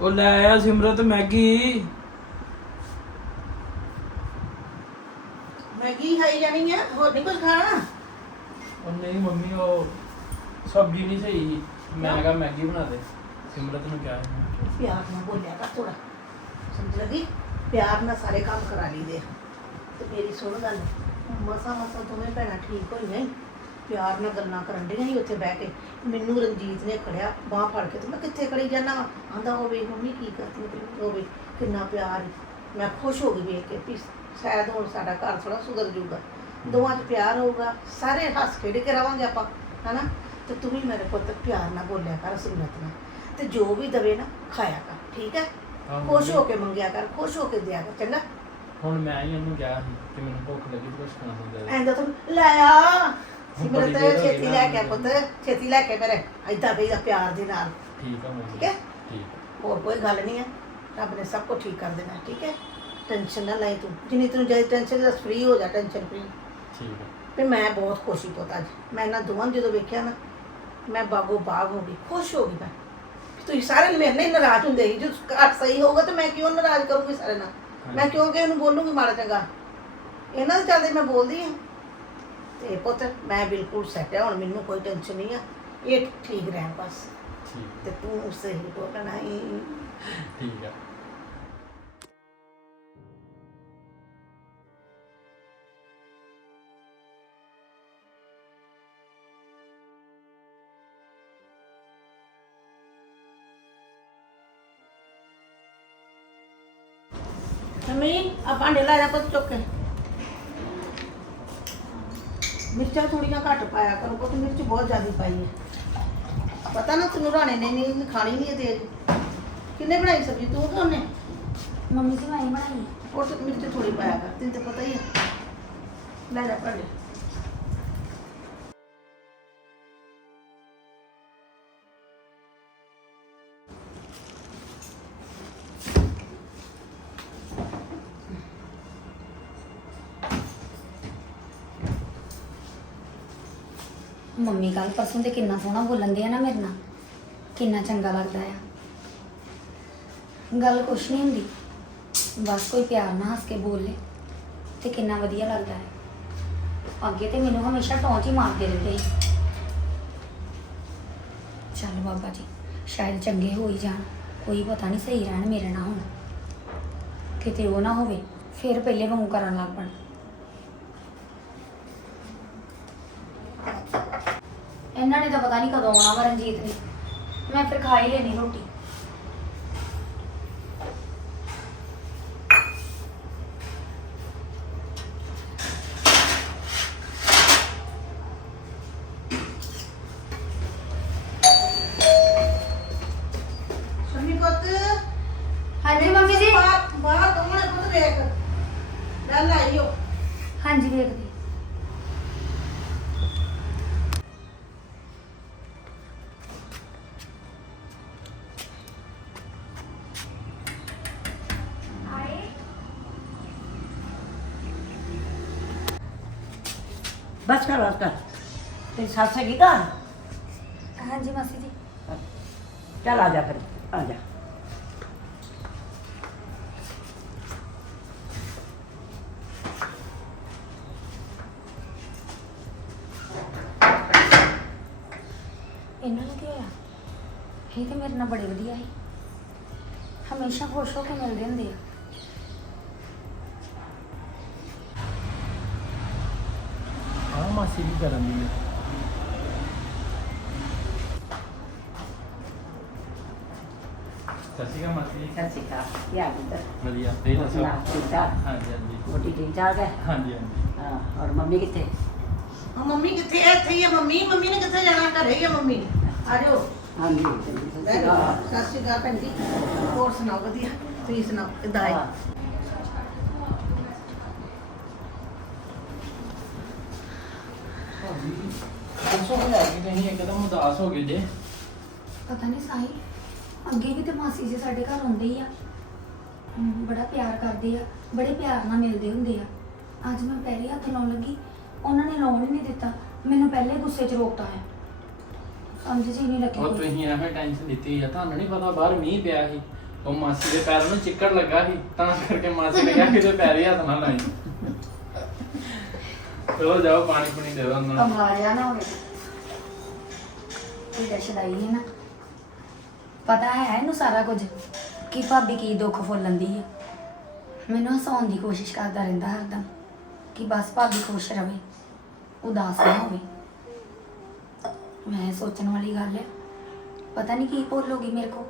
ਉਹ ਲੈ ਆਇਆ ਸਿਮਰਤ ਮੈਗੀ। ਮੈਗੀ ਖਾਈ ਜਾਣੀ ਆ ਹੋਰ ਨਹੀਂ ਕੁਝ ਖਾਣਾ? ਉਹ ਨਹੀਂ ਮੰਮੀ ਉਹ ਸਬਜ਼ੀ ਨਹੀਂ ਸਹੀ। ਮੈਂ ਕਿਹਾ ਮੈਗੀ ਬਣਾ ਦੇ। ਸਿਮਰਤ ਨੂੰ ਕਿਹਾ। ਪਿਆਰ ਨਾਲ ਬੋਲਿਆ ਕਰ ਥੋੜਾ ਸਮਝ ਲੱਗੀ? ਪਿਆਰ ਨਾਲ ਸਾਰੇ ਕੰਮ ਕਰਾ ਲਈਦੇ। ਤੇ ਮੇਰੀ ਸੁਣ ਗੱਲ। ਮਸਾ ਮਸਾ ਦੋਵੇਂ ਭੈਣਾਂ ਠੀਕ ਹੋਈਆਂ ਈ। ਪਿਆਰ ਨਾਲ ਗੱਲਾਂ ਕਰਨ ਡੀਆਂ ਸੀ ਉੱਥੇ ਬਹਿ ਕੇ। ਮੈਨੂੰ ਰਣਜੀਤ ਨੇ ਖੜਿਆ ਬਾਹ ਫੜ ਕੇ ਤੇ ਮੈਂ ਕਿੱਥੇ ਖੜੀ ਜਾਣਾ ਆਂਦਾ ਉਹ ਵੇਖ ਮੰਮੀ ਕੀ ਕਰਦੀ ਹੈ ਉਹ ਵੇਖ ਕਿੰਨਾ ਪਿਆਰ। ਮੈਂ ਖੁਸ਼ ਹੋ ਗਈ ਵੇਖ ਕੇ ਵੀ ਸ਼ਾਇਦ ਹੁਣ ਸਾਡਾ ਘਰ ਥੋੜਾ ਸੁਧਰ ਜਾਊਗਾ। ਦੋਵਾਂ 'ਚ ਪਿਆਰ ਹੋਊਗਾ। ਸਾਰੇ ਹੱਸ ਖੇਡ ਕੇ ਰਵਾਂਗੇ ਆਪਾਂ ਹਨਾ? ਤੇ ਤੂੰ ਵੀ ਮੇਰੇ ਪੁੱਤ ਪਿਆਰ ਨਾਲ ਬੋਲਿਆ ਕਰ ਸਿਮਰਤ ਨਾਲ। ਤੇ ਜੋ ਵੀ ਦਵੇ ਨਾ ਖਾਇਆ ਕਰ ਠੀਕ ਹੈ? ਖੁਸ਼ ਹੋ ਕੇ ਮੰਗਿਆ ਕਰ ਖੁਸ਼ ਹੋ ਕੇ ਦਿਆ ਕਰ ਚੰਗਾ? ਹੁਣ ਮੈਂ ਹੀ ਉਹਨੂੰ ਕਿਹਾ ਸੀ ਕਿ ਮੈਨੂੰ ਭੁੱਖ ਲੱਗੀ ਕੁਝ ਖਾਣਾ ਹੁੰਦਾ ਐਂਦਾ ਤੂੰ ਲੈ ਆ। ਸਿਮਰਤ ਛੇਤੀ ਲੈ ਕੇ ਆ ਪੁੱਤ ਛੇਤੀ ਲੈ ਕੇ ਮੇਰੇ ਐਦਾਂ ਬਈਦਾ ਪਿਆਰ ਦੇ ਨਾਲ। ਠੀਕ ਆ ਮੰਮੀ ਠੀਕ ਹੈ? ਠੀਕ। ਹੋਰ ਕੋਈ ਗੱਲ ਨਹੀਂ ਹੈ ਰੱਬ ਨੇ ਸਭ ਕੁਝ ਠੀਕ ਕਰ ਦੇਣਾ ਠੀਕ ਹੈ? ਟੈਨਸ਼ਨ ਨਾ ਲੈ ਤੂੰ। ਜਿੰਨੀ ਤੈਨੂੰ ਜਾਈ ਟੈਨਸ਼ਨ ਦਾ ਫ੍ਰੀ ਹੋ ਜਾ ਟੈਨਸ਼ਨ ਫ੍ਰੀ ਠੀਕ ਆ। ਤੇ ਮੈਂ ਬਹੁਤ ਖੁਸ਼ ਹੀ ਪੁੱਤ ਅੱਜ। ਮੈਂ ਇਹਨਾਂ ਦੋਵਾਂ ਨੂੰ ਜਦੋਂ ਵੇਖਿਆ ਨਾ ਮੈਂ ਬਾਗੋ ਬਾਗ ਹੋ ਗਈ ਖੁਸ਼ ਹੋ ਗਈ ਮੈਂ। ਵੀ ਤੁਸੀਂ ਸਾਰੇ ਮੇਰੇ ਨਾਲ ਹੀ ਨਾਰਾਜ਼ ਹੁੰਦੇ ਸੀ। ਜੋ ਘਰ ਸਹੀ ਹੋਊਗਾ ਤਾਂ ਮੈਂ ਕਿਉਂ ਨਾਰਾਜ਼ ਕਰੂੰਗੀ ਸਾਰੇ ਨਾਲ? ਮੈਂ ਕਿਉਂ ਕਿ ਉਹਨੂੰ ਬੋਲੂੰਗੀ ਮਾੜਾ ਚੰਗਾ। ਇਹਨਾਂ ਦੇ ਚੱਲਦੇ ਮੈਂ ਬੋਲਦੀ ਹਾਂ। ਤੇ ਪੁੱਤ ਮੈਂ ਬਿਲਕੁਲ ਸੈੱਟ ਹੈ ਹੁਣ ਮੈਨੂੰ ਕੋਈ ਟੈਨਸ਼ਨ ਨਹੀਂ ਆ। ਇਹ ਠੀਕ ਰਹਿ ਬਸ। ਠੀਕ। ਤੇ ਤੂੰ ਸਹੀ ਬੋਲਣਾ ਹੀ। ਠੀਕ ਆ। ਮੰਮੀ ਆ ਭਾਂਡੇ ਲੈ ਜਾ ਪੁੱਤ ਚੁੱਕ ਕੇ ਮਿਰਚਾਂ ਥੋੜੀਆਂ ਘੱਟ ਪਾਇਆ ਕਰੋ ਪੁੱਤ ਮਿਰਚ ਬਹੁਤ ਜ਼ਿਆਦਾ ਪਾਈ ਹੈ। ਪਤਾ ਨਾ ਤੈਨੂੰ ਰਾਣੇ ਨੇ ਨਹੀਂ ਖਾਣੀ ਨਹੀਂ ਹੈ ਤੇਜ਼ ਕਿੰਨੇ ਬਣਾਈ ਸਬਜ਼ੀ? ਤੂੰ ਕਿ ਉਹਨੇ? ਮੰਮੀ ਜੀ ਮੈਂ ਹੀ ਬਣਾਈ। ਉਹ ਤੇ ਮਿਰਚ ਥੋੜੀ ਪਾਇਆ ਕਰ ਤੈਨੂੰ ਤੇ ਪਤਾ ਹੀ ਹੈ। ਲੈ ਜਾ ਭਾਂਡੇ। ਮੰਮੀ ਕੱਲ ਪਰਸੋਂ ਤੇ ਕਿੰਨਾ ਸੋਹਣਾ ਬੋਲਣ ਦੇ ਆ ਨਾ ਮੇਰੇ ਨਾਲ। ਕਿੰਨਾ ਚੰਗਾ ਲੱਗਦਾ ਆ। ਗੱਲ ਕੁਛ ਨਹੀਂ ਹੁੰਦੀ। ਬਸ ਕੋਈ ਪਿਆਰ ਨਾਲ ਹੱਸ ਕੇ ਬੋਲੇ ਤੇ ਕਿੰਨਾ ਵਧੀਆ ਲੱਗਦਾ ਹੈ ਅੱਗੇ ਤੇ ਮੈਨੂੰ ਹਮੇਸ਼ਾ ਟੌਂਚ ਹੀ ਮਾਰਦੇ ਰਹਿੰਦੇ ਸੀ। ਚੱਲ ਬਾਬਾ ਜੀ, ਸ਼ਾਇਦ ਚੰਗੇ ਹੋ ਹੀ ਜਾਣ। ਕੋਈ ਪਤਾ ਨਹੀਂ ਸਹੀ ਰਹਿਣ ਮੇਰੇ ਨਾਲ ਹੁਣ। ਕਿਤੇ ਉਹ ਨਾ ਹੋਵੇ, ਫਿਰ ਪਹਿਲੇ ਵਾਂਗੂ ਕਰਨ ਲੱਗ ਪਣ। ਇਹਨਾਂ ਨੇ ਤਾਂ ਪਤਾ ਨਹੀਂ ਕਦੋਂ ਆਉਣਾ ਵਾ ਰਣਜੀਤ ਨੇ। ਮੈਂ ਫਿਰ ਖਾ ਹੀ ਲੈਣੀ ਰੋਟੀ। ਸ਼ਮੀ ਪੁੱਤ। ਹਾਂਜੀ ਮੰਮੀ ਜੀ। ਬਾਹਰ ਬਾਹਰ ਹੈ? ਪੁੱਤ ਵੇਖ। ਲੈ ਲਾਈਓ ਹਾਂਜੀ ਵੇਖਦੀ ਬਸ ਕਰ ਬਸ ਕਰ ਤੇਰੀ ਸੱਸ ਹੈਗੀ ਘਰ ਹਾਂਜੀ ਮਾਸੀ ਜੀ ਚੱਲ ਆ ਜਾ ਫਿਰ ਆ ਜਾ ਇਹਨਾਂ ਨੂੰ ਕੀ ਹੋਇਆ ਇਹ ਤੇ ਮੇਰੇ ਨਾਲ ਬੜੇ ਵਧੀਆ ਸੀ ਹਮੇਸ਼ਾ ਖੁਸ਼ ਹੋ ਕੇ ਮਿਲਦੇ ਹੁੰਦੇ ਆ ਮਾਸੀ ਵੀ ਕਰਨ ਦੀ ਹੈ ਸਤਿ ਸ਼੍ਰੀ ਅਕਾਲ ਮਾਸੀ ਜੀ। ਸਤਿ ਸ਼੍ਰੀ ਅਕਾਲ। ਕੀ ਹਾਲ ਹੈ ਵਧੀਆ। ਤੇ ਦੱਸੋ? ਸੁਣਾ ਠੀਕ ਠਾਕ? ਹਾਂਜੀ ਹਾਂਜੀ। ਰੋਟੀ ਠੀਕ ਠਾਕ ਹੈ? ਹਾਂਜੀ ਹਾਂਜੀ। ਹਾਂ ਔਰ ਮੰਮੀ ਕਿੱਥੇ? ਹਾਂ ਮੰਮੀ ਕਿੱਥੇ ਹੈ? ਇੱਥੇ ਹੀ ਹੈ ਮੰਮੀ। ਮੰਮੀ ਨੇ ਕਿੱਥੇ ਜਾਣਾ? ਘਰੇ ਹੀ ਹੈ ਮੰਮੀ। ਆ ਜਾਓ। ਹਾਂਜੀ ਸਤਿ ਬਹਿ ਸ਼੍ਰੀ ਜਾਓ। ਅਕਾਲ। ਸਤਿ ਸ਼੍ਰੀ ਅਕਾਲ ਭੈਣ ਜੀ। ਹੋਰ ਸੁਣਾਓ ਵਧੀਆ। ਤੁਸੀਂ ਸੁਣਾਓ ਕਿੱਦਾਂ ਹੈ ਹਾਂ, ਭਾਬੀ ਦੱਸੋ ਹੋਇਆ ਕਿ ਤੁਸੀਂ ਇੱਕਦਮ ਉਦਾਸ ਹੋ ਗਏ ਜੇ। ਪਤਾ ਨਹੀਂ ਸਾਈ ਅੱਗੇ ਵੀ ਤੇ ਮਾਸੀ ਜੀ ਸਾਡੇ ਘਰ ਆਉਂਦੇ ਹੀ ਆ। ਹਮ, ਬੜਾ ਪਿਆਰ ਕਰਦੇ ਆ ਬੜੇ ਪਿਆਰ ਨਾਲ ਮਿਲਦੇ ਹੁੰਦੇ ਆ। ਅੱਜ ਮੈਂ ਪਹਿਲੇ ਹੱਥ ਲਾਉਣ ਲੱਗੀ ਉਹਨਾਂ ਨੇ ਲਾਉਣ ਹੀ ਨਹੀਂ ਦਿੱਤਾ ਮੈਨੂੰ ਪਹਿਲੇ ਗੁੱਸੇ 'ਚ ਰੋਕਤਾ ਹੈ। ਸਮਝ ਜੀ ਨਹੀਂ ਲੱਗੀ। ਉਹ ਕੋਈ। ਤੁਸੀਂ ਐਵੇਂ ਟੈਨਸ਼ਨ ਦਿੱਤੀ ਆ ਤੁਹਾਨੂੰ ਨਹੀਂ ਪਤਾ ਬਾਹਰ ਮੀਂਹ ਪਿਆ ਸੀ ਉਹ ਮਾਸੀ ਦੇ ਪੈਰ ਨੂੰ ਚਿੱਕੜ ਲੱਗਾ ਸੀ ਤਾਂ ਕਰਕੇ ਮਾਸੀ ਨੇ ਕਿਹਾ ਕਿਤੇ ਪੈਰ ਹੀ ਹੱਥ ਨਾ ਲਾਈ। ਚਲੋ ਜਾਓ ਪਾਣੀ ਪੁਣੀ ਦੇ ਦੋ ਉਹਨਾਂ ਨੂੰ। ਕਮਾਲਿਆ ਨਾ ਹੋਵੇ। ਇਹ ਦਸ਼ਦਾਈ ਹੈ ਨਾ ਪਤਾ ਹੈ ਇਹਨੂੰ ਸਾਰਾ ਕੁਝ ਕਿ ਭਾਬੀ ਕੀ ਦੁੱਖ ਫੁੱਲਣ ਹੈ ਮੈਨੂੰ ਹਸਾਉਣ ਦੀ ਕੋਸ਼ਿਸ਼ ਕਰਦਾ ਰਹਿੰਦਾ ਹਰਦਮ ਕਿ ਬਸ ਭਾਬੀ ਖੁਸ਼ ਰਵੇ, ਉਦਾਸ ਨਾ ਹੋਵੇ। ਮੈਂ ਸੋਚਣ ਵਾਲੀ ਗੱਲ ਹੈ, ਪਤਾ ਨਹੀਂ ਕੀ ਭੁੱਲੋਗੀ ਮੇਰੇ ਕੋ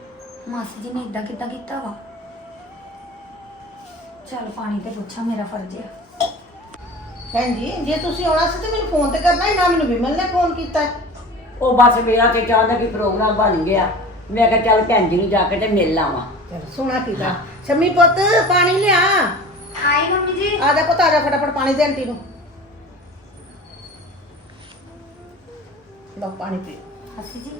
ਮਾਸੀ ਜੀ ਨੇ ਇਦਾਂ ਕਿੱਦਾਂ ਕੀਤਾ ਵਾ? ਚਲ ਪਾਣੀ ਤੇ ਪੁੱਛਾਂ ਮੇਰਾ ਫਰਜ਼ ਹੈ ਭੈਣ ਜੀ, ਜੇ ਤੁਸੀਂ ਆਉਣਾ ਸੀ ਤੇ ਮੈਨੂੰ ਫੋਨ ਤੇ ਕਰਨਾ ਹੀ ਮੈਨੂੰ ਵਿਮਲ ਨੇ ਫੋਨ ਕੀਤਾ। ਉਹ ਬਸ ਮੇਰਾ ਤੇ ਅਚਾਨਕ ਹੀ ਪ੍ਰੋਗਰਾਮ ਬਣ ਗਿਆ। ਮੈਂ ਕਿਹਾ ਚੱਲ ਭੈਣ ਜੀ ਨੂੰ ਜਾ ਕੇ ਤੇ ਮਿਲ ਲਾਵਾਂ ਚਲ ਸੁਣਾ ਕੀਤਾ। ਸ਼ਮੀ ਪੁੱਤ ਪਾਣੀ ਲਿਆ। ਆਈ ਮੰਮੀ ਜੀ। ਆ ਜਾ ਪੁੱਤ ਆ ਜਾ ਫਟਾਫਟ ਪਾਣੀ ਦੇ ਆਂਟੀ ਨੂੰ। ਲਓ ਪਾਣੀ ਪੀ। ਮਾਸੀ ਜੀ।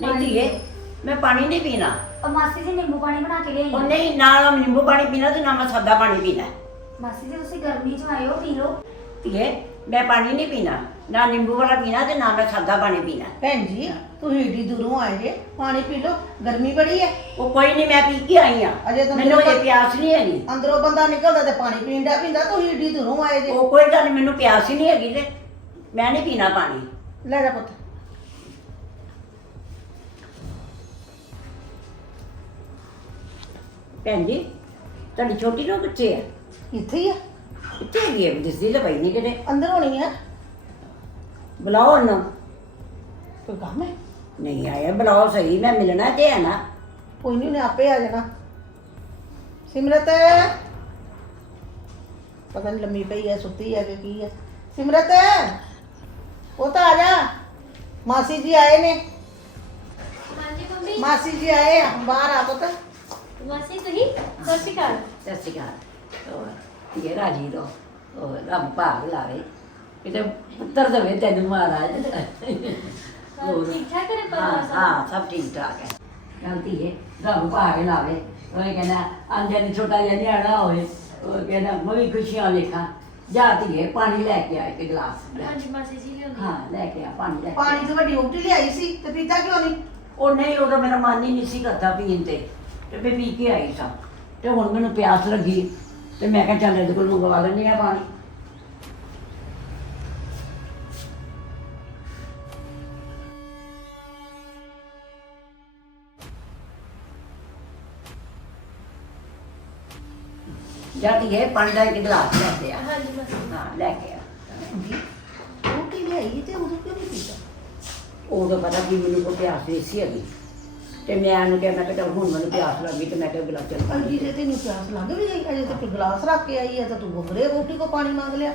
ਨਹੀਂ ਧੀਏ ਮੈਂ ਪਾਣੀ ਨਹੀਂ ਪੀਣਾ। ਉਹ ਮਾਸੀ ਜੀ ਨਿੰਬੂ ਪਾਣੀ ਬਣਾ ਕੇ ਲਿਆਈ ਉਹ ਨਹੀਂ ਨਾ ਮੈਂ ਨਿੰਬੂ ਪਾਣੀ ਪੀਣਾ ਤੇ ਨਾ ਮੈਂ ਸਾਦਾ ਪਾਣੀ ਪੀਣਾ। ਮਾਸੀ ਜੀ ਤੁਸੀਂ ਗਰਮੀ ਚ ਆਏ ਹੋ ਪੀ ਲਓ। ਧੀਏ ਮੈਂ ਪਾਣੀ ਨਹੀਂ ਪੀਣਾ। ਨਾ ਨਿੰਬੂ ਵਾਲਾ ਪੀਣਾ ਤੇ ਨਾ ਮੈਂ ਸਾਦਾ ਪਾਣੀ ਪੀਣਾ। ਭੈਣ ਜੀ ਤੁਸੀਂ ਏਡੀ ਦੂਰੋਂ ਆਏ ਜੇ ਪਾਣੀ ਪੀ ਲਓ ਗਰਮੀ ਬੜੀ ਹੈ ਉਹ ਕੋਈ ਨਹੀਂ ਮੈਂ ਪੀ ਕੇ ਆਈ ਆ। ਅਜੇ ਤਾਂ ਮੈਨੂੰ ਇਹ ਪਿਆਸ ਨਹੀਂ ਹੈਗੀ। ਅੰਦਰੋਂ ਬੰਦਾ ਨਿਕਲਦਾ ਤੇ ਪਾਣੀ ਪੀਣ ਦਾ ਪੀਂਦਾ ਤੁਸੀਂ ਏਡੀ ਦੂਰੋਂ ਆਏ ਜੇ। ਉਹ ਕੋਈ ਗੱਲ ਨੀ, ਮੈਨੂੰ ਪਿਆਸ ਹੀ ਨਹੀਂ ਹੈਗੀ ਤੇ ਮੈਂ ਨਹੀਂ ਪੀਣਾ ਪਾਣੀ। ਲੈ ਜਾ ਪੁੱਤ। ਭੈਣ ਜੀ ਤੁਹਾਡੀ ਛੋਟੀ ਨੂੰ ਕਿੱਥੇ ਹੈ ਇੱਥੇ ਹੀ ਆ। ਕਿੱਥੇ ਹੈਗੀ ਹੈ ਦਿਸਦੀ ਪਈ ਨਹੀਂ ਕਿਤੇ। ਅੰਦਰ ਹੋਣੀ ਆ। ਬੁਲਾਓ ਉਹਨੂੰ। ਕੋਈ ਕੰਮ ਹੈ? ਨਹੀਂ ਆਇਆ ਬੁਲਾਓ ਸਹੀ ਮੈਂ ਮਿਲਣਾ ਤੇ ਹੈ ਨਾ। ਕੋਈ ਨਹੀਂ ਉਹਨੇ ਆਪੇ ਆ ਜਾਣਾ। ਸਿਮਰਤ! ਪਤਾ ਨਹੀਂ ਲੰਮੀ ਪਈ ਹੈ ਸੁੱਤੀ ਹੈ ਕਿ ਕੀ ਹੈ। ਸਿਮਰਤ! ਉਹ ਤਾਂ ਆ ਜਾ। ਮਾਸੀ ਜੀ ਆਏ ਨੇ। ਹਾਂਜੀ ਮੰਮੀ। ਮਾਸੀ ਜੀ ਆਏ ਆ ਬਾਹਰ ਆ ਪੁੱਤ। ਮਾਸੀ ਤੁਸੀਂ? ਸਤਿ ਸ਼੍ਰੀ ਅਕਾਲ। ਸਤਿ ਸ਼੍ਰੀ ਅਕਾਲ। ਹੋਰ ਰਾਜੀ ਰੋ ਉਹ ਰੱਬ ਭਾਗ ਲਾਵੇ। ਕਿਤੇ ਪੁੱਤਰ ਦੇਵੇ ਤੈਨੂੰ ਮਹਾਰਾਜ। ਹੋਰ। ਠੀਕ ਠਾਕ ਹੈ ਹਾਂ ਪਰਿਵਾਰ ਸਭ? ਹਾਂ ਸਭ ਠੀਕ ਠਾਕ ਹੈ। ਗਲਤੀ ਹੈ ਰੱਬ ਭਾਗ ਲਾਵੇ। ਉਹ ਕਹਿੰਦਾ ਆਂਦੇ ਨੂੰ ਛੋਟਾ ਜਿਹਾ ਨਿਆਣਾ ਹੋਵੇ। ਉਹ ਕਹਿੰਦਾ ਮੈਂ ਵੀ ਖੁਸ਼ੀਆਂ ਲਿਖਾਂ ਜਾ ਧੀਏ ਪਾਣੀ ਲੈ ਕੇ ਆ ਇੱਕ ਗਲਾਸ। ਹਾਂਜੀ ਮਾਸੀ ਜੀ ਲਿਆਉਂਦੀ ਹਾਂ ਲੈ ਕੇ ਆ ਪਾਣੀ ਲੈ ਕੇ ਆ। ਪਾਣੀ ਤੋਂ ਵੱਡੀ ਉਲਟੀ ਲਿਆਈ ਸੀ ਤੇ ਪੀਤਾ ਕਿਉਂ ਨਹੀਂ? ਉਹ ਨਹੀਂ ਉਦੋਂ ਮੇਰਾ ਮਨ ਹੀ ਨਹੀਂ ਸੀ ਕਰਦਾ ਪੀਣ ਤੇ। ਤੇ ਮੈਂ ਪੀ ਕੇ ਆਈ ਸਾਂ। ਤੇ ਹੁਣ ਮੈਨੂੰ ਪਿਆਸ ਲੱਗੀ। ਤੇ ਮੈਂ ਕਿਹਾ ਚੱਲ ਇਹਦੇ ਕੋਲ ਮੰਗਵਾ ਲੈਂਦੀ ਆ ਪਾਣੀ। ਜਾਂਦੀ ਹੈ ਪਾਣੀ ਦਾ ਇੱਕ ਗਲਾਸ ਲੈ ਕੇ ਆ। ਹਾਂਜੀ ਮਾਸੀ ਹਾਂ ਲੈ ਕੇ ਆ। ਉਲਟੀ ਲਿਆਈ ਤੇ ਉਦੋਂ ਕਿਉਂ ਨਹੀਂ ਪੀਤਾ? ਉਦੋਂ ਪਤਾ ਕੀ ਮੈਨੂੰ ਕੋ ਪਿਆਸ ਨਹੀਂ ਸੀ ਹੈਗੀ। ਤੇ ਮੈਂ ਉਹਨੂੰ ਕਿਹਾ ਮੈਂ ਕਿਹਾ ਚੱਲ ਹੁਣ ਮੈਨੂੰ ਪਿਆਸ ਲੱਗੀ ਤੇ ਮੈਂ ਕਿਹਾ ਗਲਾਸ ਚੱਲ ਦੇ ਦੇ ਤੇ ਨਹੀਂ ਪਿਆਸ ਲੱਗ ਵੀ ਗਈ ਅਜੇ ਤੇ ਗਲਾਸ ਰੱਖ ਕੇ ਆਈ ਹੈ ਤਾਂ ਤੂੰ ਗੁੰਗਰੇ ਰੋਟੀ ਕੋ ਪਾਣੀ ਮੰਗ ਲਿਆ।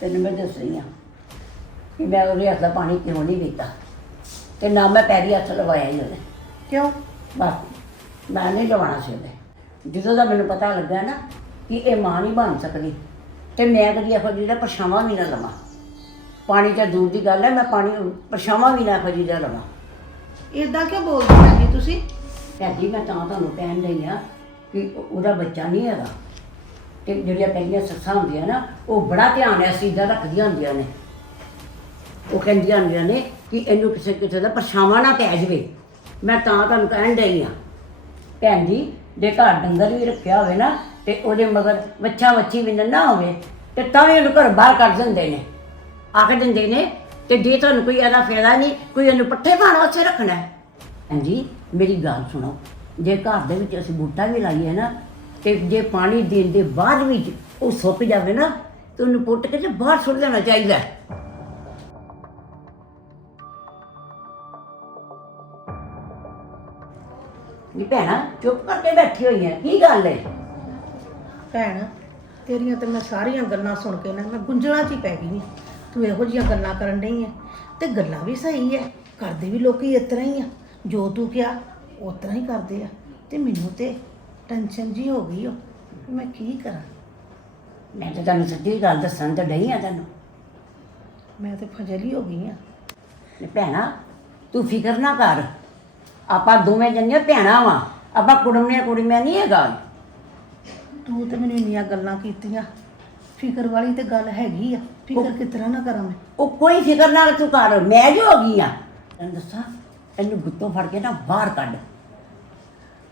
ਤੈਨੂੰ ਮੈਂ ਦੱਸ ਰਹੀ ਹਾਂ ਕਿ ਮੈਂ ਉਹਦੇ ਹੱਥ ਦਾ ਪਾਣੀ ਕਿਉਂ ਨਹੀਂ ਪੀਤਾ। ਤੇ ਨਾ ਮੈਂ ਪੈਰੀ ਹੱਥ ਲਵਾਇਆ ਹੀ ਉਹਨੇ। ਕਿਉਂ? ਬਸ ਮੈਂ ਨਹੀਂ ਲਵਾਉਣਾ ਸੀ ਉਹਦੇ ਜਦੋਂ ਦਾ ਮੈਨੂੰ ਪਤਾ ਲੱਗਾ ਨਾ ਕਿ ਇਹ ਮਾਂ ਨਹੀਂ ਬਣ ਸਕਦੀ ਤੇ ਮੈਂ ਕਦੀ ਇਹੋ ਜਿਹੀ ਦਾ ਪਰਛਾਵਾਂ ਵੀ ਨਾ ਲਵਾਂ। ਪਾਣੀ ਤਾਂ ਦੂਰ ਦੀ ਗੱਲ ਹੈ ਮੈਂ ਪਾਣੀ ਪਰਛਾਵਾਂ ਵੀ ਨਾ ਇਹੋ ਜਿਹੀ ਲਵਾਂ। ਇਦਾਂ ਕਿਉਂ ਬੋਲਦੇ ਹੋ ਜੀ ਤੁਸੀਂ? ਭੈਣ ਜੀ ਮੈਂ ਤਾਂ ਤੁਹਾਨੂੰ ਕਹਿਣ ਲਈ ਆ ਕਿ ਉਹ- ਉਹਦਾ ਬੱਚਾ ਨਹੀਂ ਹੈਗਾ। ਤੇ ਜਿਹੜੀਆਂ ਪਹਿਲੀਆਂ ਸੱਸਾਂ ਹੁੰਦੀਆਂ ਨਾ ਉਹ ਬੜਾ ਧਿਆਨ ਇਸ ਚੀਜ਼ ਦਾ ਰੱਖਦੀਆਂ ਹੁੰਦੀਆਂ ਨੇ। ਉਹ ਕਹਿੰਦੀਆਂ ਹੁੰਦੀਆਂ ਨੇ ਕਿ ਇਹਨੂੰ ਕਿਸੇ ਕਿਸੇ ਦਾ ਪਰਛਾਵਾਂ ਨਾ ਪੈ ਜਾਵੇ। ਮੈਂ ਤਾਂ ਤੁਹਾਨੂੰ ਕਹਿਣ ਡਈ ਆ ਭੈਣ ਜੀ ਜੇ ਘਰ ਡੰਗਰ ਵੀ ਰੱਖਿਆ ਹੋਵੇ ਨਾ, ਤੇ ਉਹਦੇ ਮਗਰ ਵੱਛਾ ਵੱਛੀ ਵੀ ਨਾ ਹੋਵੇ, ਤੇ ਤਾਂ ਵੀ ਉਹਨੂੰ ਘਰ ਬਾਹਰ ਕੱਢ ਦਿੰਦੇ ਨੇ। ਆਖ ਦਿੰਦੇ ਨੇ, ਤੇ ਜੇ ਤੁਹਾਨੂੰ ਕੋਈ ਇਹਦਾ ਫਾਇਦਾ ਨਹੀਂ, ਕੋਈ ਇਹਨੂੰ ਪੱਠੇ ਪਾਣ ਵਾਸਤੇ ਰੱਖਣਾ ਹਾਂਜੀ, ਮੇਰੀ ਗੱਲ ਸੁਣੋ, ਜੇ ਘਰ ਦੇ ਵਿੱਚ ਅਸੀਂ ਬੂਟਾ ਵੀ ਲਾਈਏ ਨਾ, ਤੇ ਜੇ ਪਾਣੀ ਦੇਣ ਦੇ ਬਾਅਦ ਵੀ ਉਹ ਸੁੱਕ ਜਾਵੇ ਨਾ, ਤੇ ਉਹਨੂੰ ਪੁੱਟ ਕੇ ਤੇ ਬਾਹਰ ਸੁੱਟ ਦੇਣਾ ਚਾਹੀਦਾ ਨੀ ਭੈਣਾ ਚੁੱਪ ਕਰਕੇ ਬੈਠੀ ਹੋਈ ਹੈ ਕੀ ਗੱਲ ਹੈ ਭੈਣ ਤੇਰੀਆਂ ਤੇ ਮੈਂ ਸਾਰੀਆਂ ਗੱਲਾਂ ਸੁਣ ਕੇ ਨਾ ਮੈਂ ਗੁੰਝਲਾਂ 'ਚ ਹੀ ਪੈ ਗਈ ਹਾਂ। ਤੂੰ ਇਹੋ ਜਿਹੀਆਂ ਗੱਲਾਂ ਕਰਨ ਡਈ ਹੈ ਤੇ ਗੱਲਾਂ ਵੀ ਸਹੀ ਹੈ ਕਰਦੇ ਵੀ ਲੋਕੀ ਇਸ ਤਰ੍ਹਾਂ ਹੀ ਆ। ਜੋ ਤੂੰ ਕਿਹਾ ਉਸ ਤਰ੍ਹਾਂ ਹੀ ਕਰਦੇ ਆ। ਤੇ ਮੈਨੂੰ ਤੇ ਟੈਨਸ਼ਨ ਜੀ ਹੋ ਗਈ ਓ ਵੀ ਮੈਂ ਕੀ ਕਰਾਂ? ਮੈਂ ਤਾਂ ਤੁਹਾਨੂੰ ਸੱਚੀ ਗੱਲ ਦੱਸਣ ਤੇ ਡਈ ਆ ਤੈਨੂੰ। ਮੈਂ ਤੇ ਫਜਲੀ ਹੋ ਗਈ ਆ। ਨੀ ਭੈਣਾ ਤੂੰ ਫਿਕਰ ਨਾ ਕਰ। ਆਪਾਂ ਦੋਵੇਂ ਜਣੀਆਂ ਭੈਣਾਂ ਵਾਂ। ਆਪਾਂ ਕੁੜਮੀਆਂ ਕੁੜਮੀਆਂ ਨਹੀਂ ਹੈਗਾ। ਤੂੰ ਤੇ ਮੈਨੂੰ ਇੰਨੀਆਂ ਗੱਲਾਂ ਕੀਤੀਆਂ। ਫਿਕਰ ਵਾਲੀ ਤੇ ਗੱਲ ਹੈਗੀ ਆ। ਫਿਕਰ ਕਿਸ ਤਰ੍ਹਾਂ ਨਾ ਕਰਾਂ ਮੈਂ। ਉਹ ਕੋਈ ਫਿਕਰ ਨਾ ਤੂੰ ਕਰ ਮੈਂ ਜੋ ਹੋ ਗਈ ਆ। ਤੈਨੂੰ ਦੱਸਾਂ ਇਹਨੂੰ ਗੁੱਤੋਂ ਫੜ ਕੇ ਨਾ ਬਾਹਰ ਕੱਢ।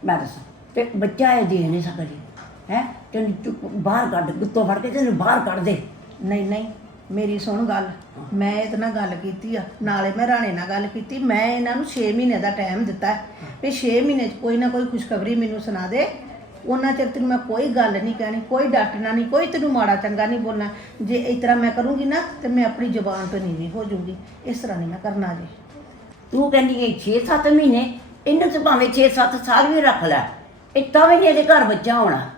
ਮੈਂ ਦੱਸਾਂ ਤੇ ਬੱਚਾ ਇਹ ਦੇ ਨਹੀਂ ਸਕਦੀ ਹੈ? ਤੈਨੂੰ ਚੁੱਪ ਬਾਹਰ ਕੱਢ ਗੁੱਤੋਂ ਫੜ ਕੇ ਤੈਨੂੰ ਬਾਹਰ ਕੱਢ ਦੇ। ਨਹੀਂ ਨਹੀਂ। ਮੇਰੀ ਸੁਣ ਗੱਲ। ਮੈਂ ਇਹਦੇ ਨਾਲ ਗੱਲ ਕੀਤੀ ਆ। ਨਾਲੇ ਮੈਂ ਰਾਣੇ ਨਾਲ ਗੱਲ ਕੀਤੀ। ਮੈਂ ਇਹਨਾਂ ਨੂੰ 6 ਮਹੀਨੇ ਦਾ ਟਾਈਮ ਦਿੱਤਾ ਹੈ। ਵੀ 6 ਮਹੀਨੇ 'ਚ ਕੋਈ ਨਾ ਕੋਈ ਖੁਸ਼ਖਬਰੀ ਮੈਨੂੰ ਸੁਣਾ ਦੇ। ਉਹਨਾਂ ਚਿਰ ਤੈਨੂੰ ਮੈਂ ਕੋਈ ਗੱਲ ਨਹੀਂ ਕਹਿਣੀ ਕੋਈ ਡਾਂਟਣਾ ਨਹੀਂ ਕੋਈ ਤੈਨੂੰ ਮਾੜਾ ਚੰਗਾ ਨਹੀਂ ਬੋਲਣਾ। ਜੇ ਇਸ ਤਰ੍ਹਾਂ ਮੈਂ ਕਰੂੰਗੀ ਨਾ ਤੇ ਮੈਂ ਆਪਣੀ ਜ਼ੁਬਾਨ ਤੋਂ ਨੀਵੀਂ ਹੋ ਜਾਊਂਗੀ। ਇਸ ਤਰ੍ਹਾਂ ਨਹੀਂ ਮੈਂ ਕਰਨਾ ਜੀ। ਤੂੰ ਕਹਿੰਦੀ ਹੈ 6-7 ਮਹੀਨੇ ਇਹਨੂੰ ਤੇ ਭਾਵੇਂ 6-7 ਸਾਲ ਵੀ ਰੱਖ ਲੈ। ਇਹ ਤਾਂ ਵੀ ਨਹੀਂ ਇਹਦੇ ਘਰ ਬੱਚਾ ਹੋਣਾ।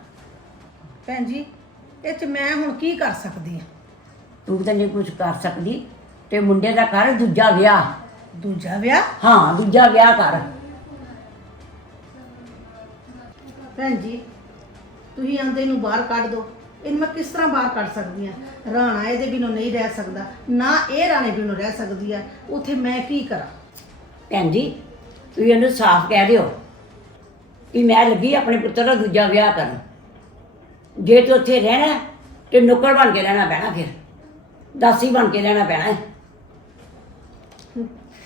ਭੈਣ ਜੀ ਇਹ 'ਚ ਮੈਂ ਹੁਣ ਕੀ ਕਰ ਸਕਦੀ ਆ? ਤੂੰ ਤਾਂ ਨਹੀਂ ਕੁਝ ਕਰ ਸਕਦੀ। ਤੇ ਮੁੰਡੇ ਦਾ ਕਰ ਦੂਜਾ ਵਿਆਹ। ਦੂਜਾ ਵਿਆਹ? ਹਾਂ ਦੂਜਾ ਵਿਆਹ ਕਰ ਭੈਣ ਜੀ ਤੁਸੀਂ ਆਂਦੇ ਨੂੰ ਬਾਹਰ ਕੱਢ ਦਿਓ ਇਹਨੂੰ ਮੈਂ ਕਿਸ ਤਰ੍ਹਾਂ ਬਾਹਰ ਕੱਢ ਸਕਦੀ ਆ? ਰਾਣਾ ਇਹਦੇ ਬਿਨੋਂ ਨਹੀਂ ਰਹਿ ਸਕਦਾ। ਨਾ ਇਹ ਰਾਣੇ ਬਿਨੋਂ ਰਹਿ ਸਕਦੀ ਆ। ਉਥੇ ਮੈਂ ਕੀ ਕਰਾਂ? ਭੈਣ ਜੀ ਤੁਸੀਂ ਇਹਨੂੰ ਸਾਫ਼ ਕਹਿ ਦਿਓ ਕਿ ਮੈਂ ਲੱਗੀ ਆਪਣੇ ਪੁੱਤਰ ਦਾ ਦੂਜਾ ਵਿਆਹ ਕਰਨ। ਜੇ ਤੂੰ ਉੱਥੇ ਰਹਿਣਾ ਤੇ ਨੁੱਕਰ ਬਣ ਕੇ ਰਹਿਣਾ ਪੈਣਾ ਫਿਰ। ਦਾਸੀ ਬਣ ਕੇ ਰਹਿਣਾ ਪੈਣਾ ਹੈ।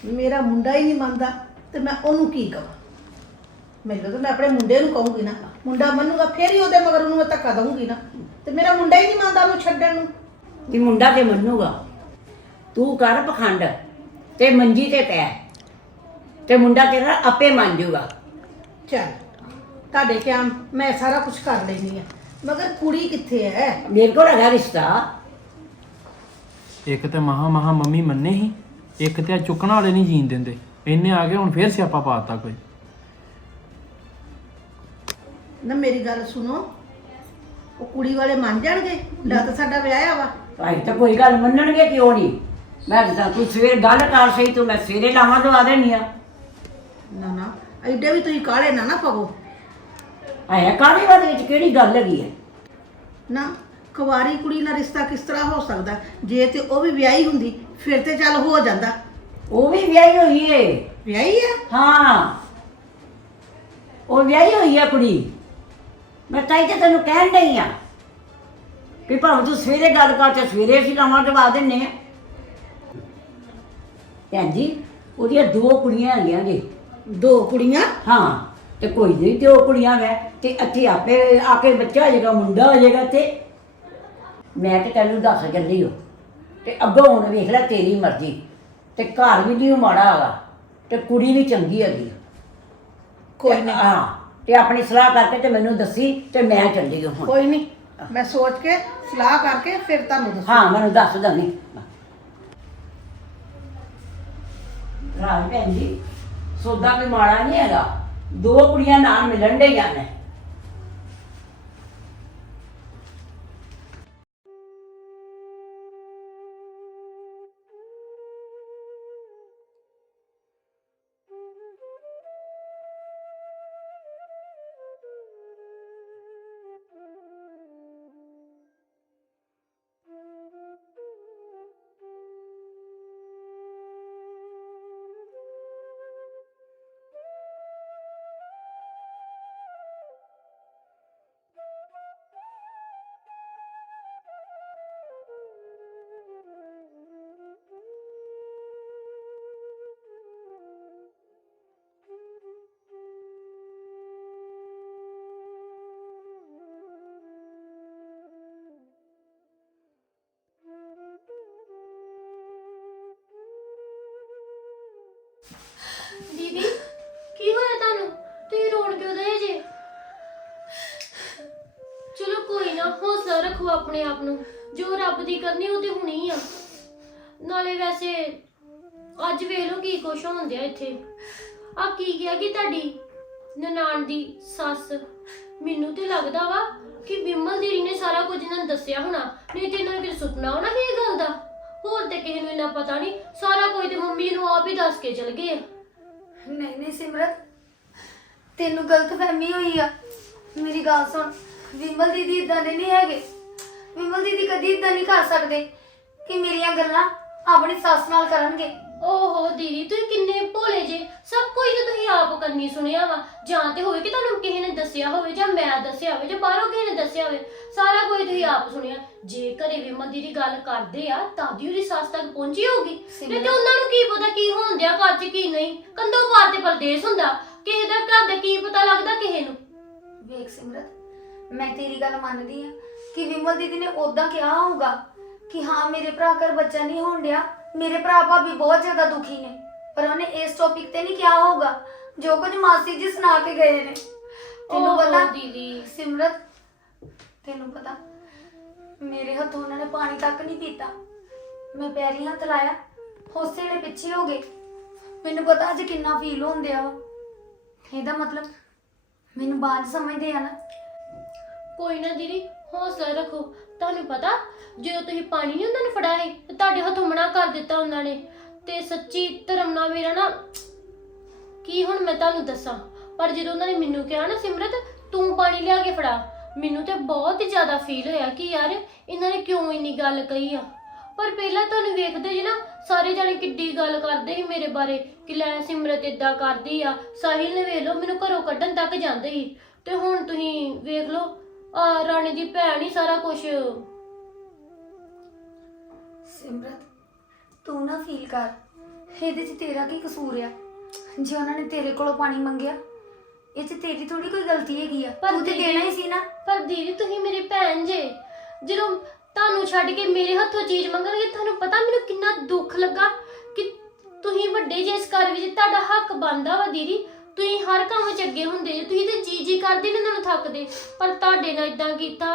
ਮੇਰਾ ਮੁੰਡਾ ਹੀ ਨਹੀਂ ਮੰਨਦਾ ਤੇ ਮੈਂ ਉਹਨੂੰ ਕੀ ਕਹਾਂ ਮੈਨੂੰ ਤਾਂ ਮੈਂ ਆਪਣੇ ਮੁੰਡੇ ਨੂੰ ਕਹੂੰਗੀ ਨਾ। ਮੁੰਡਾ ਮੰਨੂਗਾ ਫੇਰ ਹੀ ਉਹਦੇ ਮਗਰ ਉਹਨੂੰ ਮੈਂ ਧੱਕਾ ਦਊਂਗੀ ਨਾ। ਤੇ ਮੇਰਾ ਮੁੰਡਾ ਹੀ ਨਹੀਂ ਮੰਨਦਾ ਉਹਨੂੰ ਛੱਡਣ ਨੂੰ। ਕਿ ਮੁੰਡਾ ਤੇ ਮੰਨੂਗਾ। ਤੂੰ ਕਰ ਪਖੰਡ ਤੇ ਮੰਜੀ ਤੇ ਪੈ। ਤੇ ਮੁੰਡਾ ਤੇਰਾ ਆਪੇ ਮੰਨ ਜਾਊਗਾ। ਚੱਲ ਤੁਹਾਡੇ ਕਿਆ ਮੈਂ ਸਾਰਾ ਕੁਝ ਕਰ ਲੈਣੀ ਆ ਮਗਰ ਕੁੜੀ ਕਿੱਥੇ ਹੈ? ਮੇਰੇ ਕੋਲ ਹੈਗਾ ਰਿਸ਼ਤਾ। ਇੱਕ ਤੇ ਮਹਾ ਮਹਾ ਮੰਮੀ ਮੰਨੇ ਹੀ ਇੱਕ ਤੇ ਆ ਚੁੱਕਣ ਵਾਲੇ ਨਹੀਂ ਜੀਣ ਦਿੰਦੇ। ਇਹਨੇ ਆ ਕੇ ਹੁਣ ਫੇਰ ਸਿਆਪਾ ਪਾਤਾ ਕੋਈ। ਨਾ ਮੇਰੀ ਗੱਲ ਸੁਣੋ ਉਹ ਕੁੜੀ ਵਾਲੇ ਮੰਨ ਜਾਣਗੇ? ਲੈ ਤਾਂ ਸਾਡਾ ਵਿਆਹ ਵਾ। ਭਾਈ ਤਾਂ ਕੋਈ ਗੱਲ ਮੰਨਣਗੇ ਕਿਉਂ ਨਹੀਂ? ਮੈਂ ਦੱਸਾਂ ਤੂੰ ਸਵੇਰ ਗੱਲ ਕਰ ਸਹੀ ਤੂੰ ਮੈਂ ਸਵੇਰੇ ਲਾਵਾਂ ਦਵਾ ਦੇਣੀ ਆ ਨਾ ਨਾ ਐਡੇ ਵੀ ਤੁਸੀਂ ਕਾਲੇ ਨਾ ਨਾ ਪਵੋ ਆਇਆ ਕਾਹਦੀ ਬਾਤ ਵਿੱਚ ਕਿਹੜੀ ਗੱਲ ਹੈਗੀ ਹੈ? ਨਾ ਕੁਵਾਰੀ ਕੁੜੀ ਨਾਲ ਰਿਸ਼ਤਾ ਕਿਸ ਤਰ੍ਹਾਂ ਹੋ ਸਕਦਾ? ਜੇ ਤੇ ਉਹ ਵੀ ਵਿਆਹੀ ਹੁੰਦੀ ਫਿਰ ਤੇ ਚੱਲ ਹੋ ਜਾਂਦਾ। ਉਹ ਵੀ ਵਿਆਹੀ ਹੋਈ ਏ। ਵਿਆਹੀ ਆ? ਹਾਂ। ਉਹ ਵਿਆਹੀ ਹੋਈ ਆ ਕੁੜੀ। ਮੈਂ ਤਾਈ ਤੇ ਤੈਨੂੰ ਕਹਿਣ ਡਈ ਆ ਕਿ ਭਾਵੇਂ ਤੂੰ ਸਵੇਰੇ ਗੱਲ ਕਰ ਤੇ ਸਵੇਰੇ ਅਸੀਂ ਲਾਵਾਂ ਦਵਾ ਦਿੰਨੇ ਆ। ਭੈਣ ਜੀ ਉਹਦੀਆਂ ਦੋ ਕੁੜੀਆਂ ਹੈਗੀਆਂ ਜੀ। ਦੋ ਕੁੜੀਆਂ? ਹਾਂ ਤੇ ਕੋਈ ਨਹੀਂ ਤੇ ਉਹ ਕੁੜੀਆਂ ਵੈ ਤੇ ਇੱਥੇ ਆਪੇ ਆ ਕੇ ਬੱਚਾ ਹੋ ਜਾਏਗਾ ਮੁੰਡਾ ਹੋ ਜਾਏਗਾ ਤੇ ਮੈਂ ਤੇ ਤੈਨੂੰ ਦੱਸ ਚੱਲੀ ਹੋ। ਤੇ ਅੱਗੋਂ ਹੁਣ ਵੇਖ ਲੈ ਤੇਰੀ ਮਰਜ਼ੀ। ਤੇ ਘਰ ਵੀ ਨਹੀਂ ਮਾੜਾ ਹੈਗਾ ਤੇ ਕੁੜੀ ਵੀ ਚੰਗੀ ਹੈਗੀ। ਕੋਈ ਨਹੀਂ ਹਾਂ ਤੇ ਆਪਣੀ ਸਲਾਹ ਕਰਕੇ ਤੇ ਮੈਨੂੰ ਦੱਸੀ ਤੇ ਮੈਂ ਚੱਲੀ ਹਾਂ ਹੁਣ। ਕੋਈ ਨਹੀਂ ਮੈਂ ਸੋਚ ਕੇ ਸਲਾਹ ਕਰਕੇ ਫਿਰ ਤੁਹਾਨੂੰ ਦੱਸਾਂ। ਹਾਂ ਮੈਨੂੰ ਦੱਸ ਦਾਂਗੀ ਰਾਜ ਭੈਣ ਜੀ ਸੌਦਾ ਵੀ ਮਾੜਾ ਨਹੀਂ ਹੈਗਾ। ਦੋ ਕੁੜੀਆਂ ਨਾਲ ਮਿਲਣ ਡਈਆਂ ਨੇ। ਰੱਖੋ ਆਪਣੇ ਆਪ ਨੂੰ। ਜੋ ਰੱਬ ਦੀ ਕਰਨੀ, ਉਹ ਤੇ ਹੁਣੀ ਆ। ਨਾਲੇ ਵੈਸੇ ਅੱਜ ਵੇਖ ਲਓ ਕੀ ਕੁਛ ਹੋਣ ਡਿਆ ਇੱਥੇ। ਆ ਕੀ ਗਿਆ ਕਿ ਤੁਹਾਡੀ ਨਨਾਣ ਦੀ ਸੱਸ? ਮੈਨੂੰ ਤੇ ਲੱਗਦਾ ਵਾ ਕਿ ਵਿਮਲ ਦੀਦੀ ਨੇ ਸਾਰਾ ਕੁਝ ਇਹਨਾਂ ਨੂੰ ਦੱਸਿਆ ਹੋਣਾ। ਨਹੀਂ ਤੇ ਇਹਨਾਂ ਨੂੰ ਕਿਤੇ ਸੁਪਨਾ ਹੋਣਾ ਕਿ ਇਹ ਗੱਲ ਦਾ? ਹੋਰ ਤੇ ਕਿਸੇ ਨੂੰ ਇੰਨਾ ਪਤਾ ਨਹੀਂ। ਸਾਰਾ ਕੁਝ ਤੇ ਮੰਮੀ ਨੂੰ ਆਪ ਹੀ ਦੱਸ ਕੇ ਚਲ ਗਏ ਆ। ਨਹੀਂ ਨਹੀਂ ਸਿਮਰਤ, ਤੈਨੂੰ ਗਲਤਫਹਿਮੀ ਹੋਈ ਆ। ਮੇਰੀ ਗੱਲ ਸੁਣ ਵਿਮਲ ਦੀਦੀ ਇਦਾਂ ਦੇ ਨਹੀਂ ਹੈਗੇ। ਵਿਮਲ ਦੀਦੀ ਕਦੀ ਇਦਾਂ ਨਹੀਂ ਕਰ ਸਕਦੇ ਕਿ ਮੇਰੀਆਂ ਗੱਲਾਂ ਆਪਣੀ ਸੱਸ ਨਾਲ ਕਰਨਗੇ। ਓਹੋ ਦੀਦੀ ਤੁਸੀਂ ਕਿੰਨੇ ਭੋਲੇ ਜੇ। ਸਭ ਕੁਝ ਤਾਂ ਤੁਸੀਂ ਆਪ ਕਰਨੀ ਸੁਣਿਆ ਵਾ। ਜਾਂ ਤੇ ਹੋਵੇ ਕਿ ਤੁਹਾਨੂੰ ਕਿਸੇ ਨੇ ਦੱਸਿਆ ਹੋਵੇ ਜਾਂ ਮੈਂ ਦੱਸਿਆ ਹੋਵੇ ਜਾਂ ਬਾਹਰੋਂ ਕਿਸੇ ਨੇ ਦੱਸਿਆ ਹੋਵੇ ਸਾਰਾ ਕੁਝ ਤੁਸੀਂ ਆਪ ਸੁਣਿਆ। ਜੇ ਘਰੇ ਵਿਮਲ ਦੀਦੀ ਗੱਲ ਕਰਦੇ ਆ ਤਾਂ ਦੀ ਉਹਦੀ ਸੱਸ ਤੱਕ ਪਹੁੰਚੀ ਹੋਊਗੀ। ਨਹੀਂ ਤੇ ਉਹਨਾਂ ਨੂੰ ਕੀ ਪਤਾ ਕੀ ਹੋਣ ਘਰ 'ਚ ਕੀ ਨਹੀਂ। ਕੰਦੋਂ ਵਾਰ ਤੇ ਪਰਦੇਸ ਹੁੰਦਾ। ਕਿਸੇ ਦਾ ਘਰ ਦਾ ਕੀ ਪਤਾ ਲੱਗਦਾ ਕਿਸੇ ਨੂੰ। ਵੇਖ ਸਿਮਰਤ ਮੈਂ ਤੇਰੀ ਗੱਲ ਮੰਨਦੀ ਆ। ਕਿ ਵਿਮਲ ਦੀਦੀ ਨੇ ਉਦਾਂ ਕਿਹਾ ਹੋਊਗਾ ਕਿ ਹਾਂ ਮੇਰੇ ਭਰਾ ਘਰ ਬੱਚਾ ਨਹੀਂ ਹੋਣ ਡਿਆ। ਮੇਰੇ ਭਰਾ ਭਾਬੀ ਬਹੁਤ ਜ਼ਿਆਦਾ ਦੁਖੀ ਨੇ। ਪਰ ਉਹਨੇ ਇਸ ਟੌਪਿਕ ਤੇ ਨਹੀਂ ਕਿਹਾ ਹੋਊਗਾ। ਜੋ ਕੁਝ ਮਾਸੀ ਜੀ ਸੁਣਾ ਕੇ ਗਏ ਨੇ। ਤੈਨੂੰ ਓਹੋ ਪਤਾ ਦੀਦੀ। ਸਿਮਰਤ ਤੈਨੂੰ ਪਤਾ ਮੇਰੇ ਹੱਥੋਂ ਉਹਨਾਂ ਨੇ ਪਾਣੀ ਤੱਕ ਨਹੀਂ ਪੀਤਾ। ਮੈਂ ਪੈਰੀ ਹੱਥ ਲਾਇਆ ਹੋਸੇ ਨੇ ਪਿੱਛੇ ਹੋ ਗਏ। ਮੈਨੂੰ ਪਤਾ ਅੱਜ ਕਿੰਨਾ ਫੀਲ ਹੁੰਦਿਆ ਵਾ। ਇਹਦਾ ਮਤਲਬ ਮੈਨੂੰ ਬਾਅਦ ਸਮਝਦੇ ਆ ਨਾ। ਕੋਈ ਨਾ ਦੀਦੀ ਹੌਸਲਾ ਰੱਖੋ। ਤੁਹਾਨੂੰ ਪਤਾ, ਜਦੋਂ ਤੁਸੀਂ ਪਾਣੀ ਨਹੀਂ ਉਹਨਾਂ ਨੂੰ ਫੜਾਏ, ਤੇ ਤੁਹਾਡੇ ਹੱਥੋਂ ਮਨਾ ਕਰ ਦਿੱਤਾ ਉਹਨਾਂ ਨੇ। ਤੇ ਸੱਚੀ ਧਰਮ ਨਾਲ ਮੇਰਾ ਨਾ, ਕੀ ਹੁਣ ਮੈਂ ਤੁਹਾਨੂੰ ਦੱਸਾਂ? ਪਰ ਜਦੋਂ ਉਹਨਾਂ ਨੇ ਮੈਨੂੰ ਕਿਹਾ ਨਾ, ਸਿਮਰਤ, ਤੂੰ ਪਾਣੀ ਲਿਆ ਕੇ ਫੜਾ, ਮੈਨੂੰ ਤੇ ਬਹੁਤ ਹੀ ਜ਼ਿਆਦਾ ਫੀਲ ਹੋਇਆ ਕਿ ਯਾਰ, ਇਹਨਾਂ ਨੇ ਕਿਉਂ ਇੰਨੀ ਗੱਲ ਕਹੀ ਆ? ਪਰ ਪਹਿਲਾਂ ਤੁਹਾਨੂੰ ਵੇਖਦੇ ਜੀ ਨਾ, ਸਾਰੇ ਜਾਣੇ ਕਿੱਡੀ ਗੱਲ ਕਰਦੇ ਸੀ ਮੇਰੇ ਬਾਰੇ, ਕਿ ਲੈ ਸਿਮਰਤ ਇਦਾਂ ਕਰਦੀ ਆ, ਸਾਹਿਲ ਨੇ ਵੇਖ ਲਓ, ਮੈਨੂੰ ਘਰੋਂ ਕੱਢਣ ਤੱਕ ਜਾਂਦੇ ਸੀ। ਤੇ ਹੁਣ ਤੁਸੀਂ ਵੇਖ ਲਓ ਆ ਰਾਣੀ ਦੀ ਭੈਣ ਹੀ ਸਾਰਾ ਕੁਝ ਸਿਮਰਤ ਤੂੰ ਨਾ ਫੀਲ ਕਰ ਇਹਦੇ 'ਚ ਤੇਰਾ ਕੀ ਕਸੂਰ ਆ? ਜੇ ਉਹਨਾਂ ਨੇ ਤੇਰੇ ਕੋਲੋਂ ਪਾਣੀ ਮੰਗਿਆ ਇਹ 'ਚ ਤੇਰੀ ਥੋੜੀ ਕੋਈ ਗਲਤੀ ਹੈਗੀ ਆ। ਪਰ ਤੂੰ ਤੇ ਦੀਦੀ- ਦੇਣਾ ਹੀ ਸੀ ਨਾ। ਪਰ ਦੀਦੀ ਤੁਸੀਂ ਮੇਰੀ ਭੈਣ ਜੇ। ਜਦੋਂ ਤੁਹਾਨੂੰ ਛੱਡ ਕੇ ਮੇਰੇ ਹੱਥੋਂ ਚੀਜ਼ ਮੰਗਣਗੇ ਤੁਹਾਨੂੰ ਪਤਾ ਮੈਨੂੰ ਕਿੰਨਾ ਦੁੱਖ ਲੱਗਾ ਕਿ ਤੁਸੀਂ ਵੱਡੇ ਜੇ ਇਸ ਘਰ ਵਿੱਚ ਤੁਹਾਡਾ ਹੱਕ ਬਣਦਾ ਵਾ ਦੀਦੀ। ਤੁਸੀਂ ਹਰ ਕੰਮ 'ਚ ਅੱਗੇ ਹੁੰਦੇ ਜੇ, ਤੁਸੀਂ ਤੇ ਜੀ ਜੀ ਕਰਦੇ ਨੇ ਉਹਨਾਂ ਨੂੰ ਥੱਕਦੇ। ਪਰ ਤੁਹਾਡੇ ਨਾਲ ਇਦਾਂ ਕੀਤਾ।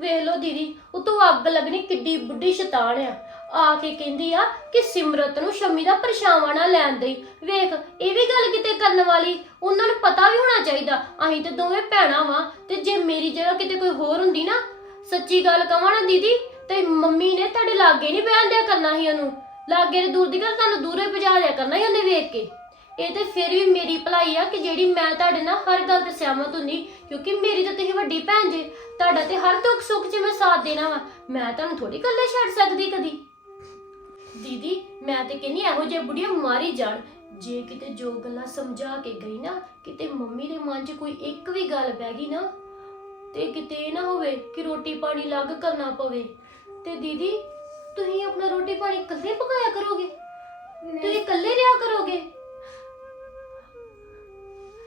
ਵੇਖ ਲਓ ਦੀਦੀ ਉਹ ਉਤੋਂ ਅੱਗ ਲੱਗਣੀ ਕਿੱਡੀ ਬੁੱਢੀ ਸ਼ੈਤਾਨ ਆ। ਆ ਕੇ ਕਹਿੰਦੀ ਆ ਕਿ ਸਿਮਰਤ ਨੂੰ ਸ਼ਮੀ ਦਾ ਪਰਛਾਵਾਂ ਨਾ ਲੈਣ ਦੇਈ। ਵੇਖ, ਇਹ ਵੀ ਗੱਲ ਕਿਤੇ ਕਰਨ ਵਾਲੀ, ਉਹਨਾਂ ਨੂੰ ਪਤਾ ਵੀ ਹੋਣਾ ਚਾਹੀਦਾ। ਅਸੀਂ ਤੇ ਦੋਵੇਂ ਭੈਣਾਂ ਵਾਂ, ਤੇ ਜੇ ਮੇਰੀ ਜਗ੍ਹਾ ਕਿਤੇ ਕੋਈ ਹੋਰ ਹੁੰਦੀ ਨਾ। ਸੱਚੀ ਗੱਲ ਕਵਾਂ ਨਾ ਦੀਦੀ, ਤੇ ਮੰਮੀ ਨੇ ਤੁਹਾਡੇ ਲਾਗੇ ਨਹੀਂ ਬਹਿਣ ਦਿਆ ਕਰਨਾ ਸੀ ਉਹਨੂੰ ਲਾਗੇ ਤੇ ਦੂਰ ਦੀ ਗੱਲ, ਤੁਹਾਨੂੰ ਦੂਰੇ ਭਜਾ ਦਿਆ ਕਰਨਾ ਸੀ ਉਹਨੇ ਵੇਖ ਕੇ। ਇਹ ਤੇ ਫਿਰ ਵੀ ਮੇਰੀ ਭਲਾਈ ਆ ਕਿ ਜਿਹੜੀ ਮੈਂ ਤੁਹਾਡੇ ਨਾਲ ਹਰ ਗੱਲ ਤੇ ਸਹਿਮਤ ਹੁੰਦੀ ਕਿਉਂਕਿ ਮੇਰੀ ਤਾਂ ਤੁਸੀਂ ਵੱਡੀ ਭੈਣ ਜੇ, ਤੁਹਾਡਾ ਤੇ ਹਰ ਦੁੱਖ ਸੁੱਖ 'ਚ ਮੈਂ ਸਾਥ ਦੇਣਾ ਵਾ। ਮੈਂ ਤੁਹਾਨੂੰ ਥੋੜੀ ਇਕੱਲੇ ਛੱਡ ਸਕਦੀ ਕਦੀ। ਦੀਦੀ, ਮੈਂ ਤੇ ਕਹਿੰਨੀ ਇਹੋ ਜਿਹੇ ਬੁੜੀਆਂ ਮਾਰੀ ਜਾਣ। ਜੇ ਕਿਤੇ ਜੋ ਗੱਲਾਂ ਸਮਝਾ ਕੇ ਗਈ ਨਾ, ਕਿਤੇ ਮੰਮੀ ਦੇ ਮਨ 'ਚ ਕੋਈ ਇੱਕ ਵੀ ਗੱਲ ਪੈ ਗਈ ਨਾ, ਤੇ ਕਿਤੇ ਇਹ ਨਾ ਹੋਵੇ ਕਿ ਰੋਟੀ ਪਾਣੀ ਅਲੱਗ ਕਰਨਾ ਪਵੇ। ਤੇ ਦੀਦੀ, ਤੁਸੀਂ ਆਪਣਾ ਪਾਣੀ ਇਕੱਲੇ ਪਕਾਇਆ ਕਰੋਗੇ? ਤੁਸੀਂ ਇਕੱਲੇ ਰਿਹਾ ਕਰੋਗੇ?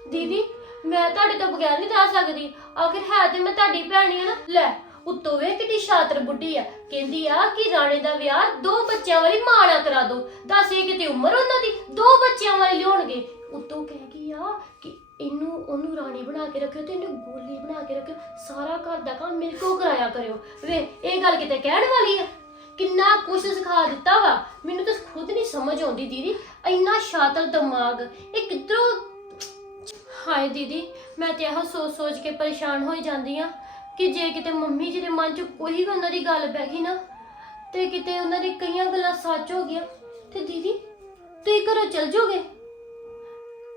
ਦੀਦੀ ਮੈਂ ਤੁਹਾਡੇ ਤੋਂ ਬਗੈਰ ਨਹੀਂ ਰਹਿ ਸਕਦੀ। ਆਖਿਰ ਹੈ ਤੇ ਮੈਂ ਤੁਹਾਡੀ ਭੈਣ ਹੀ ਆ ਨਾ। ਲੈ ਉੱਤੋਂ ਵੇ ਕਿੱਡੀ ਸ਼ਾਤਰ ਬੁੱਢੀ ਆ। ਕਹਿੰਦੀ ਆ ਕਿ ਰਾਣੇ ਦਾ ਵਿਆਹ ਦੋ ਬੱਚਿਆਂ ਵਾਲੀ ਮਾਂ ਨਾਲ ਕਰਾ ਦੋ। ਦੱਸ ਇਹ ਕਿਤੇ ਉਮਰ ਉਹਨਾਂ ਦੀ? ਦੋ ਬੱਚਿਆਂ ਵਾਲੇ ਲਿਆਉਣਗੇ। ਉੱਤੋਂ ਕਹਿ ਗਈ ਆ ਕਿ ਇਹਨੂੰ ਉਹਨੂੰ ਰਾਣੀ ਬਣਾ ਕੇ ਰੱਖਿਓ ਤੇ ਇਹਨੂੰ ਗੋਲੀ ਬਣਾ ਕੇ ਰੱਖਿਓ। ਸਾਰਾ ਘਰ ਦਾ ਕੰਮ ਮੇਰੇ ਕੋਲ ਕਰਾਇਆ ਕਰਿਓ। ਵੇ ਇਹ ਗੱਲ ਕਿਤੇ ਕਹਿਣ ਵਾਲੀ ਆ? ਕਿੰਨਾ ਕੁਛ ਸਿਖਾ ਦਿੱਤਾ ਵਾ। ਮੈਨੂੰ ਤਾਂ ਖੁਦ ਨਹੀਂ ਸਮਝ ਆਉਂਦੀ ਦੀਦੀ। ਇੰਨਾ ਸ਼ਾਤਰ ਦਿਮਾਗ। ਇਹ ਕਿੱਧਰੋਂ ਹਾਏ ਦੀਦੀ, ਮੈਂ ਤੇ ਇਹੋ ਸੋਚ ਸੋਚ ਕੇ ਪਰੇਸ਼ਾਨ ਹੋਈ ਜਾਂਦੀ ਆ ਕਿ ਜੇ ਕਿਤੇ ਮੰਮੀ ਜੀ ਦੇ ਮਨ 'ਚ ਕੋਈ ਵੀ ਉਹਨਾਂ ਦੀ ਗੱਲ ਪੈ ਗਈ ਨਾ, ਤੇ ਕਿਤੇ ਉਹਨਾਂ ਦੀ ਕਈਆਂ ਗੱਲਾਂ ਸੱਚ ਹੋ ਗਈਆਂ, ਤੇ ਦੀਦੀ, ਤੁਸੀਂ ਘਰੋਂ ਚਲ ਜਾਓਗੇ?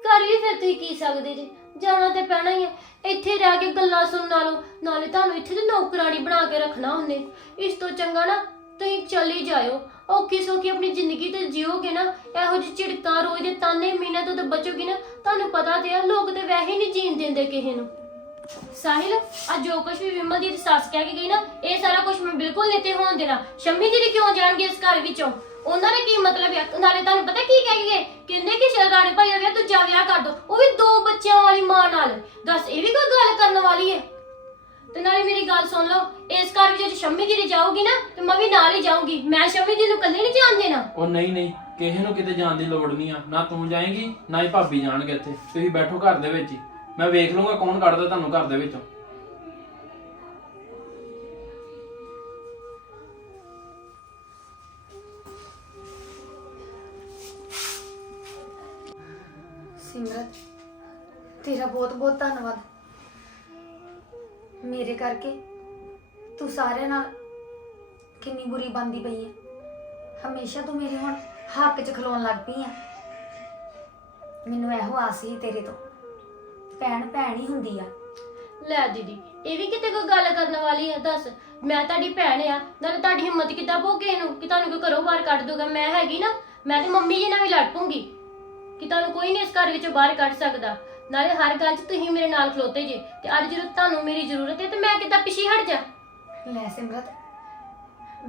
ਘਰ ਵੀ ਫਿਰ ਤੁਸੀਂ ਕੀ ਸਕਦੇ ਜੀ? ਜਾਣਾ ਤੇ ਪੈਣਾ ਹੀ ਹੈ ਇੱਥੇ ਰਹਿ ਕੇ ਗੱਲਾਂ ਸੁਣਨ ਨਾਲੋਂ, ਨਾਲੇ ਤੁਹਾਨੂੰ ਇੱਥੇ ਦੀ ਨੌਕਰਾਨੀ ਬਣਾ ਕੇ ਰੱਖਣਾ ਹੁੰਦੇ ਇਸ ਤੋਂ ਚੰਗਾ ਨਾ ਤੁਸੀਂ ਚਲੇ ਜਾਇਓ। ਔਖੀ ਸੌਖੀ ਆਪਣੀ ਜ਼ਿੰਦਗੀ ਤੇ ਜਿਓਗੇ ਨਾ, ਇਹੋ ਜਿਹੀ ਝਿੜਕਾਂ ਰੋਜ਼ ਦੇ ਤਾਨੇ ਮੀਨੇ ਤੋਂ ਤਾਂ ਬਚੋਗੇ ਨਾ, ਤੁਹਾਨੂੰ ਪਤਾ ਤੇ ਆ, ਲੋਕ ਤੇ ਵੈਸੇ ਨਹੀਂ ਜੀਣ ਦਿੰਦੇ ਕਿਸੇ ਨੂੰ। ਸਾਹਿਲ ਆ ਜੋ ਕੁਝ ਵੀ ਵਿਮਲ ਦੀ ਸੱਸ ਕਹਿ ਕੇ ਗਈ ਨਾ, ਇਹ ਸਾਰਾ ਕੁਝ ਮੈਂ ਬਿਲਕੁਲ ਨਹੀਂ ਤੇ ਹੋਣ ਦੇਣਾ। ਸ਼ੰਮੀ ਜੀ ਕਿਉਂ ਜਾਣਗੇ ਇਸ ਘਰ ਵਿੱਚੋਂ? ਉਹਨਾਂ ਨੇ ਕੀ ਮਤਲਬ ਹੈ ਨਾਲੇ ਤੁਹਾਨੂੰ ਪਤਾ ਕੀ ਕਹਿ ਗਏ ਕਹਿੰਦੇ ਕਿ ਸ਼ਰਾਣੇ ਭਾਈ ਦਾ ਵਿਆਹ ਦੂਜਾ ਵਿਆਹ ਕਰ ਦੋ, ਉਹ ਵੀ ਦੋ ਬੱਚਿਆਂ ਵਾਲੀ ਮਾਂ ਨਾਲ। ਦੱਸ, ਇਹ ਵੀ ਕੋਈ ਗੱਲ ਕਰਨ ਵਾਲੀ ਹੈ? ਤੇ ਨਾਲੇ ਮੇਰੀ ਗੱਲ ਸੁਣ ਲਓ ਇਸ ਘਰ ਵਿੱਚ ਜੇ ਸ਼ੰਮੀ ਜੀ ਜਾਊਗੀ ਨਾ ਤੇ ਮੈਂ ਵੀ ਨਾਲ ਹੀ ਜਾਊਂਗੀ। ਮੈਂ ਸ਼ੰਮੀ ਜੀ ਨੂੰ ਇਕੱਲੇ ਨਹੀਂ ਜਾਣ ਦੇਣਾ? ਉਹ ਨਹੀਂ ਨਹੀਂ ਕਿਸੇ ਨੂੰ ਕਿਤੇ ਜਾਣ ਦੀ ਲੋੜ ਨਹੀਂ ਆ। ਨਾ ਤੂੰ ਜਾਏਂਗੀ ਨਾ ਹੀ ਭਾਬੀ ਜਾਣਗੇ ਇੱਥੇ। ਤੁਸੀਂ ਬੈਠੋ ਘਰ ਦੇ ਵਿੱਚ ਹੀ। ਮੈਂ ਵੇਖ ਲੂੰਗਾ ਕੌਣ ਕੱਢਦਾ ਤੁਹਾਨੂੰ ਘਰ ਦੇ ਵਿੱਚੋਂ। ਸਿਮਰਤ ਤੇਰਾ ਬਹੁਤ ਬਹੁਤ ਧੰਨਵਾਦ। ਮੇਰੇ ਕਰਕੇ ਤੂੰ ਸਾਰਿਆਂ ਨਾਲ ਕਿੰਨੀ ਬੁਰੀ ਬੰਦੀ ਪਈ ਹੈ ਹਮੇਸ਼ਾ ਤੂੰ ਮੇਰੇ ਹੁਣ ਹੱਕ 'ਚ ਖਲੋਣ ਲੱਗ ਪਈ ਆ। ਮੈਨੂੰ ਇਹੋ ਆਸ ਸੀ ਤੇਰੇ ਤੋਂ। ਭੈਣ ਭੈਣ ਹੀ ਹੁੰਦੀ ਆ। ਲੈ ਦੀਦੀ, ਇਹ ਵੀ ਕਿਤੇ ਕੋਈ ਗੱਲ ਕਰਨ ਵਾਲੀ ਹੈ ਦੱਸ। ਮੈਂ ਤੁਹਾਡੀ ਭੈਣ ਆ, ਨਾਲੇ ਤੁਹਾਡੀ ਹਿੰਮਤ ਕਿੱਦਾਂ ਭੋਗੇ ਨੂੰ ਕਿ ਤੁਹਾਨੂੰ ਕੋਈ ਘਰੋਂ ਬਾਹਰ ਕੱਢ ਦੂਗਾ ਮੈਂ ਹੈਗੀ ਨਾ, ਮੈਂ ਤੇ ਮੰਮੀ ਜੀ ਨਾਲ ਵੀ ਲੜ ਪੂੰਗੀ ਕਿ ਤੁਹਾਨੂੰ ਕੋਈ ਨਹੀਂ ਇਸ ਘਰ ਵਿੱਚੋਂ ਬਾਹਰ ਕੱਢ ਸਕਦਾ। ਨਾਲੇ ਹਰ ਗੱਲ 'ਚ ਤੁਸੀਂ ਮੇਰੇ ਨਾਲ ਖਲੋਤੇ ਜੇ ਤੇ ਅੱਜ ਜਦੋਂ ਤੁਹਾਨੂੰ ਮੇਰੀ ਜ਼ਰੂਰਤ ਹੈ ਤੇ ਮੈਂ ਕਿੱਦਾਂ ਪਿੱਛੇ ਹਟ ਜਾ? ਲੈ ਸਿਮਰਤ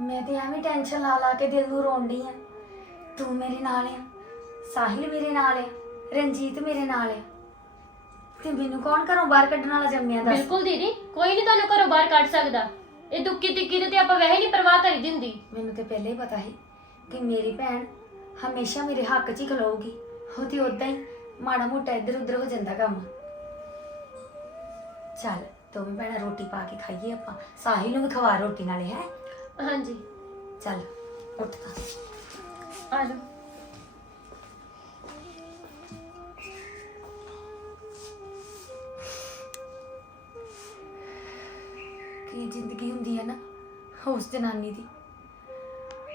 ਮੈਂ ਤੇ ਐਵੇਂ ਟੈਨਸ਼ਨ ਲਾ ਲਾ ਕੇ ਦਿਲ ਨੂੰ ਰੋਂਦੀ ਆ। ਤੂੰ ਮੇਰੇ ਨਾਲ ਆ ਸਾਹਿਲ ਮੇਰੇ ਨਾਲ ਆ ਰਣਜੀਤ ਮੇਰੇ ਨਾਲ ਆ। ਤੇ ਮੈਨੂੰ ਕੌਣ ਘਰੋਂ ਬਾਹਰ ਕੱਢਣ ਵਾਲਾ ਜੰਮਿਆ ਦੱਸ? ਬਿਲਕੁਲ ਦੀਦੀ ਕੋਈ ਨਹੀਂ ਤੁਹਾਨੂੰ ਘਰੋਂ ਬਾਹਰ ਕੱਢ ਸਕਦਾ। ਇਹ ਦੁੱਕੀ ਤਿੱਕੀ ਦੇ ਤੇ ਆਪਾਂ ਵੈਸੇ ਨਹੀਂ ਪਰਵਾਹ ਕਰੀ ਦਿੰਦੀ। ਮੈਨੂੰ ਤੇ ਪਹਿਲੇ ਹੀ ਪਤਾ ਸੀ ਕਿ ਮੇਰੀ ਭੈਣ ਹਮੇਸ਼ਾ ਮੇਰੇ ਹੱਕ 'ਚ ਹੀ ਖਲੋਊਗੀ। ਉਹ ਤੇ ਉਦਾਂ ਹੀ ਮਾੜਾ ਮੋਟਾ ਇੱਧਰ ਉੱਧਰ ਹੋ ਜਾਂਦਾ ਕੰਮ। ਚੱਲ ਦੋਵੇਂ ਭੈਣਾਂ ਰੋਟੀ ਪਾ ਕੇ ਖਾਈਏ ਆਪਾਂ। ਸਾਹਿਲ ਨੂੰ ਵੀ ਖਵਾ ਰੋਟੀ ਨਾਲੇ ਹੈ? ਹਾਂਜੀ। ਚੱਲ ਉੱਠ ਤਾਂ। ਆ ਕੀ ਜ਼ਿੰਦਗੀ ਹੁੰਦੀ ਹੈ ਨਾ ਉਸ ਜਨਾਨੀ ਦੀ।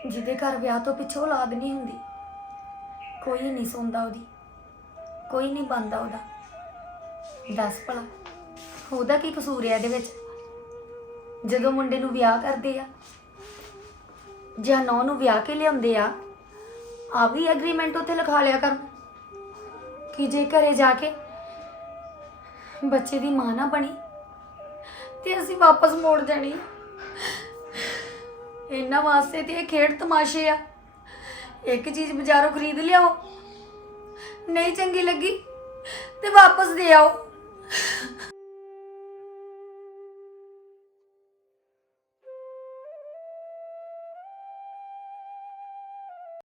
ਜਿਹਦੇ ਘਰ ਵਿਆਹ ਤੋਂ ਪਿੱਛੋਂ ਔਲਾਦ ਨਹੀਂ ਹੁੰਦੀ। ਕੋਈ ਨਹੀਂ ਸੁਣਦਾ ਉਹਦੀ। ਕੋਈ ਨਹੀਂ ਬੰਦਾ ਉਹਦਾ। ਦੱਸ ਭਲਾ, ਉਹਦਾ ਕੀ ਕਸੂਰ ਹੈ ਇਹਦੇ ਵਿੱਚ? ਜਦੋਂ ਮੁੰਡੇ ਨੂੰ ਵਿਆਹ ਕਰਦੇ ਆ, ਜਾਂ ਨੌ ਨੂੰ ਵਿਆਹ ਕੇ ਲਿਆਉਂਦੇ ਆ ਆ ਵੀ ਐਗਰੀਮੈਂਟ ਉੱਤੇ ਲਿਖਾ ਲਿਆ ਕਰ। ਕਿ ਜੇ ਘਰੇ ਜਾ ਕੇ ਬੱਚੇ ਦੀ ਮਾਂ ਨਾ ਬਣੀ, ਤੇ ਅਸੀਂ ਵਾਪਸ ਮੋੜ ਦੇਣੀ। ਇਹਨਾਂ ਵਾਸਤੇ ਤੇ ਇਹ ਖੇਡ ਤਮਾਸ਼ੇ ਆ। ਇੱਕ ਚੀਜ਼ ਬਾਜ਼ਾਰੋਂ ਖਰੀਦ ਲਿਆਓ। ਨਹੀਂ ਚੰਗੀ ਲੱਗੀ ਤੇ ਵਾਪਸ ਦੇ ਆਓ।